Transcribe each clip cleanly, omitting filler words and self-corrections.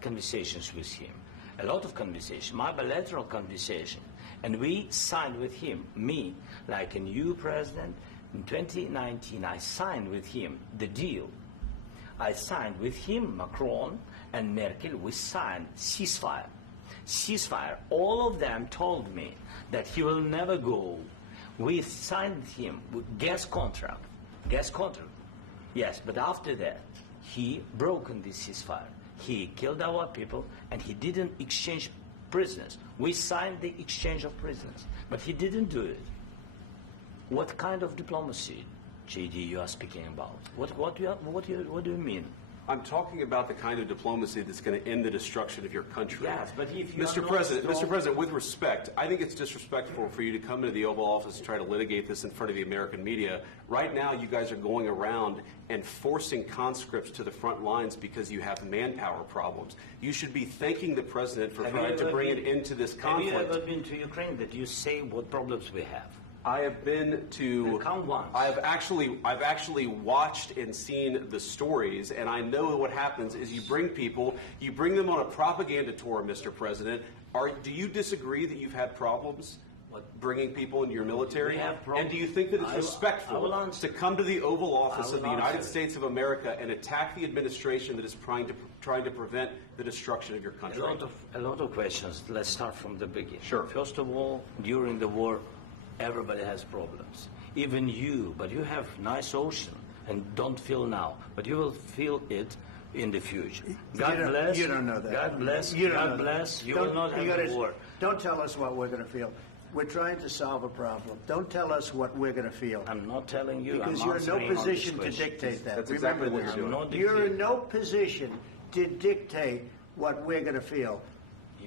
had conversations with him, a lot of conversation, my bilateral conversation, and we signed with him, me, like a new president. In 2019, I signed with him the deal. I signed with him, Macron and Merkel, we signed ceasefire. Ceasefire. All of them told me that he will never go. We signed with him with gas contract. Gas contract. Yes, but after that, he broken this ceasefire. He killed our people, and he didn't exchange prisoners. We signed the exchange of prisoners, but he didn't do it. What kind of diplomacy, JD, you are speaking about? What do you mean? I'm talking about the kind of diplomacy that's going to end the destruction of your country. Yes, but if you Mr. President, with respect, I think it's disrespectful for you to come into the Oval Office and try to litigate this in front of the American media. Right now, you guys are going around and forcing conscripts to the front lines because you have manpower problems. You should be thanking the President for trying to bring an end to this conflict. Have you ever been to Ukraine that you say what problems we have? I have been to. Come once. I've actually watched and seen the stories, and I know what happens is you bring them on a propaganda tour, Mr. President. Do you disagree that you've had problems bringing people into your military? And do you think that it's respectful to come to the Oval Office of the United States of America and attack the administration that is trying to prevent the destruction of your country? A lot of questions. Let's start from the beginning. Sure. First of all, during the war, everybody has problems, even you, but you have nice ocean and don't feel now, but you will feel it in the future. God bless. You don't know that. God bless. You God bless. You will not have a war. Don't tell us what we're going to feel. We're trying to solve a problem. Don't tell us what we're going to feel. I'm not telling you. Because you're in no position to dictate that. That's exactly what you're doing. You're in no position to dictate what we're going to feel.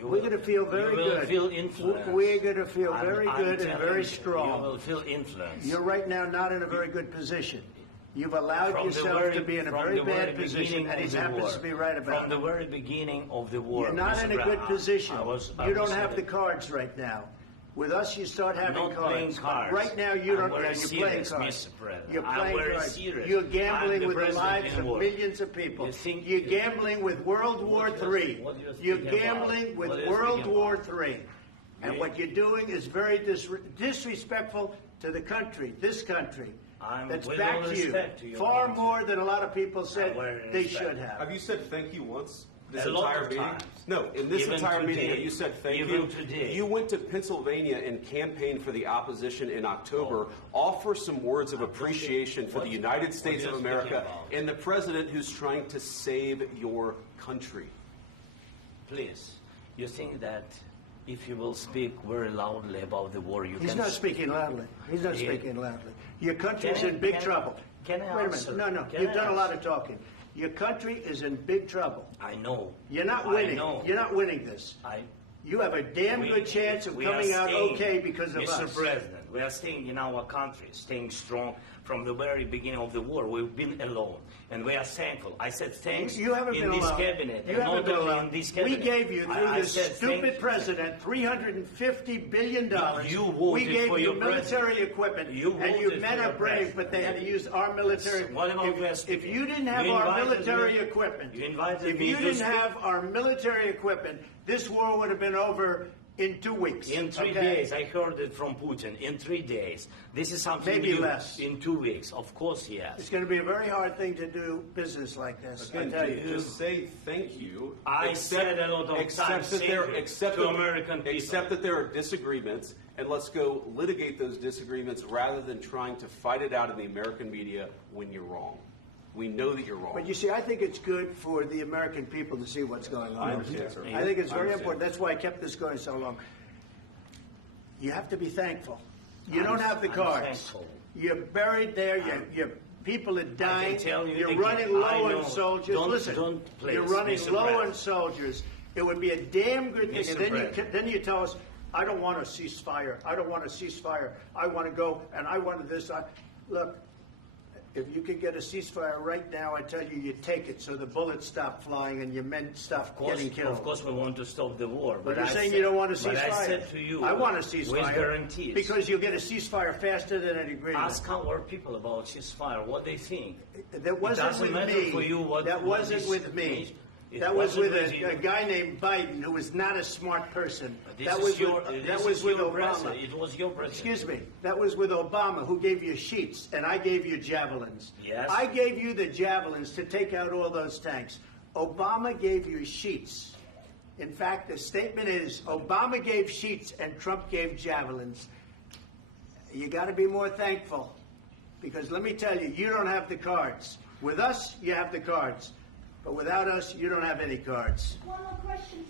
We're going to feel very good. You will feel influence. We're going to feel very good and very strong. You will feel influence. You're right now not in a very good position. You've allowed yourself to be in a very bad position, and he happens to be right about it. From the very beginning of the war. You're not in a good position. You don't have the cards right now. With us, you start having cards. Right now, you don't. You're playing cards. You're playing cards. You're gambling with the lives of millions of people. You're gambling with World War III. You're gambling with World War III. And what you're doing is very disrespectful to the country, this country. That's back to you. Far more than a lot of people said they should have. Have you said thank you once? This entire meeting? No, in this entire meeting, you said thank you. You went to Pennsylvania and campaigned for the opposition in October. Offer some words of appreciation for the United States of America and the president who's trying to save your country. Please, you think that if you will speak very loudly about the war, you can... He's not speaking loudly. He's not speaking loudly. Your country's in big trouble. Can I Wait a answer? minute. No. You've done a lot of talking. Your country is in big trouble. I know. You're not winning. You're not winning this. You have a damn good chance of coming out okay because of us. Mr. President, we are staying in our country, staying strong from the very beginning of the war. We've been alone, and we are thankful. I said thanks you haven't in been this alone. cabinet. You haven't been alone. In this cabinet. We gave you, through this stupid president, $350 billion. You voted we gave for you your military equipment, and you men are brave, but they had to use our military. If you didn't have our military equipment, if you didn't have our military equipment, this war would have been over in 2 weeks. In 3 days. I heard it from Putin. In 3 days. This is something maybe new. Less. In 2 weeks. Of course, yes. It's going to be a very hard thing to do business like this. Again, I tell you. Just say thank you. I said a lot of times to American people. Accept that there are disagreements, and let's go litigate those disagreements rather than trying to fight it out in the American media when you're wrong. We know that you're wrong. But you see, I think it's good for the American people to see what's going on. I understand, sir. I think it's very important. That's why I kept this going so long. You have to be thankful. You don't have the cards. Thankful. You're buried there. Your people are dying. You're running I low know. on soldiers. Listen, please, you're running Mr. low President. on soldiers. It would be a damn good thing. Mr. And then you tell us, I don't want a ceasefire. I don't want a ceasefire. I want to go, and I want this. Look. If you could get a ceasefire right now, I tell you, you take it so the bullets stop flying and your men stop getting killed. Of course, we want to stop the war. But you're saying you don't want a ceasefire. But I said to you, I want a ceasefire. With guarantees. Because you'll get a ceasefire faster than an agreement. Ask our people about ceasefire, what they think. That wasn't with me. For you what that wasn't with me. That was with a guy named Biden, who was not a smart person. That was with Obama. It was your president. Excuse me. That was with Obama, who gave you sheets, and I gave you javelins. Yes. I gave you the javelins to take out all those tanks. Obama gave you sheets. In fact, the statement is Obama gave sheets and Trump gave javelins. You got to be more thankful, because let me tell you, you don't have the cards. With us, you have the cards. But without us, you don't have any cards. One more question.